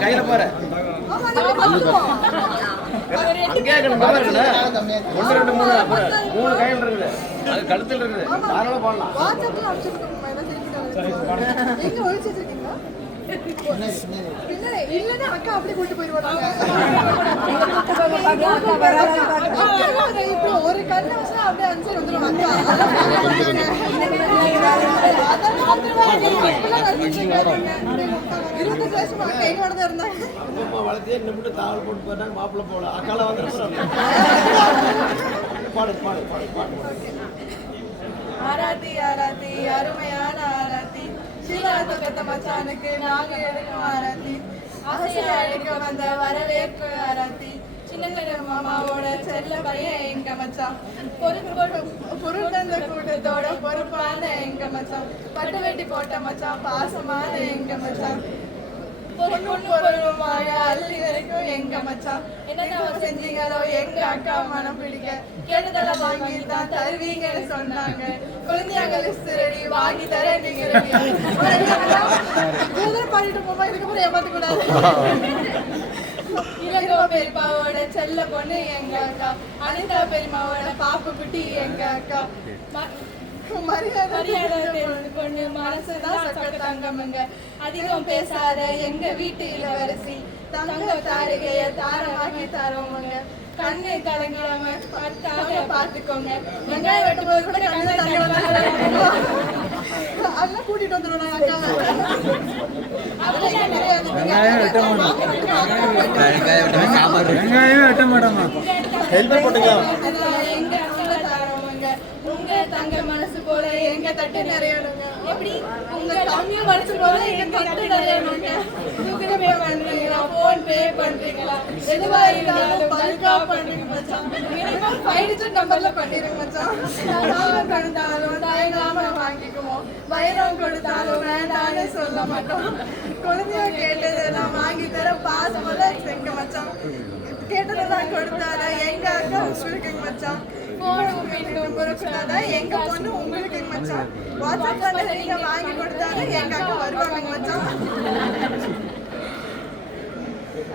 கையில பாரு ஒன்று ரெண்டு மூணு மூணு கையில் இருக்குது அது கழுத்தில் இருக்குது தாராளமாக போடலாம் இல்லன்னா அக்கா அப்படியே கூட்டு போயிடுவாங்க ஒரு கண்ணு அப்படியே அஞ்சு வந்துடும் இருபத்தஞ்சு வருஷமா எங்களோட தான் இருந்தாங்க. அம்மா வளர்த்தே நின்று தாவல் போட்டு போயிட்டாங்க மாப்பிள்ளை போகல. அக்கால வந்து பாடு பாடு பாடு பாடு. ஆராத்தி ஆராத்தி அருமையான ஆராத்தி. ஸ்ரீநாத கத்த மச்சானுக்கு நாங்க எடுக்கும் ஆராத்தி. ஆசையா எடுக்க வந்த வரவேற்பு ஆராத்தி. சின்னங்கர மாமாவோட செல்ல பையன் மச்சான் கூட்டத்தோட பொறுப்பான எங்க மச்சான் பட்டு வெட்டி போட்ட மச்சான் பாசமான எங்க மச்சான் பொருளும் பொருளுமாக அள்ளி வரைக்கும் எங்க மச்சான் என்னென்ன செஞ்சீங்களோ எங்க அக்கா மனம் பிடிக்க கேட்டதெல்ல வாங்கி தான் தருவீங்கன்னு சொன்னாங்க ரெடி வாங்கி தர நீங்க பாடிட்டு போமா இதுக்கப்புறம் ஏமாத்த கூடாது இளங்கோ பெரியப்பாவோட செல்ல பொண்ணு எங்க அக்கா. அனிதா பெரியமாவோட பாப்பு குட்டி எங்க அக்கா. மரியாதை பொண்ணு. மனசுதான் சக்க தங்கமுங்க. அதிகம் பேசாத எங்க வீட்டு இளவரசி. தங்க தாரகைய தாரமாக்கி தரோமுங்க கண்ணு கலங்காம பத்தாக பாத்துக்கோங்க வெங்காயம் வெட்டும் போது கூட கண்ணு தண்ணி அதெல்லாம் கூட்டிட்டு வந்துடுவோம் அக்கா கிடையாது வெங்காயம் வெட்ட மாட்டோமா ஹெல்மெட் போட்டுக்கலாம் தங்க மனசு போல எங்க தட்டு நிறையணுங்க எப்படி உங்க தங்க மனசு போல எங்க தட்டு நிறையணுங்க கூகுள் பண்றீங்களா போன் பே பண்றீங்களா எதுவா இருந்தாலும் பல்கா பண்ணுங்க மச்சான். மினிமம் ஃபைவ் டிஜிட் நம்பர்ல பண்ணிருங்க மச்சான் வாங்கிக்குவோம் வைரம் கொடுத்தாலும் வேண்டாம்னு சொல்ல மாட்டோம். குழந்தைய கேட்டதெல்லாம் வாங்கி தர பாசமெல்லாம் எங்க மச்சான். கேட்டதெல்லாம் கொடுத்தால எங்க அக்கா உங்களுக்கு மச்சான். போன் உங்களுக்கு எங்க பொண்ணு உங்களுக்கு மச்சான். வாட்ஸ்அப் நீங்க வாங்கி கொடுத்தாலும் எங்க அக்கா வருவாங்க மச்சான்.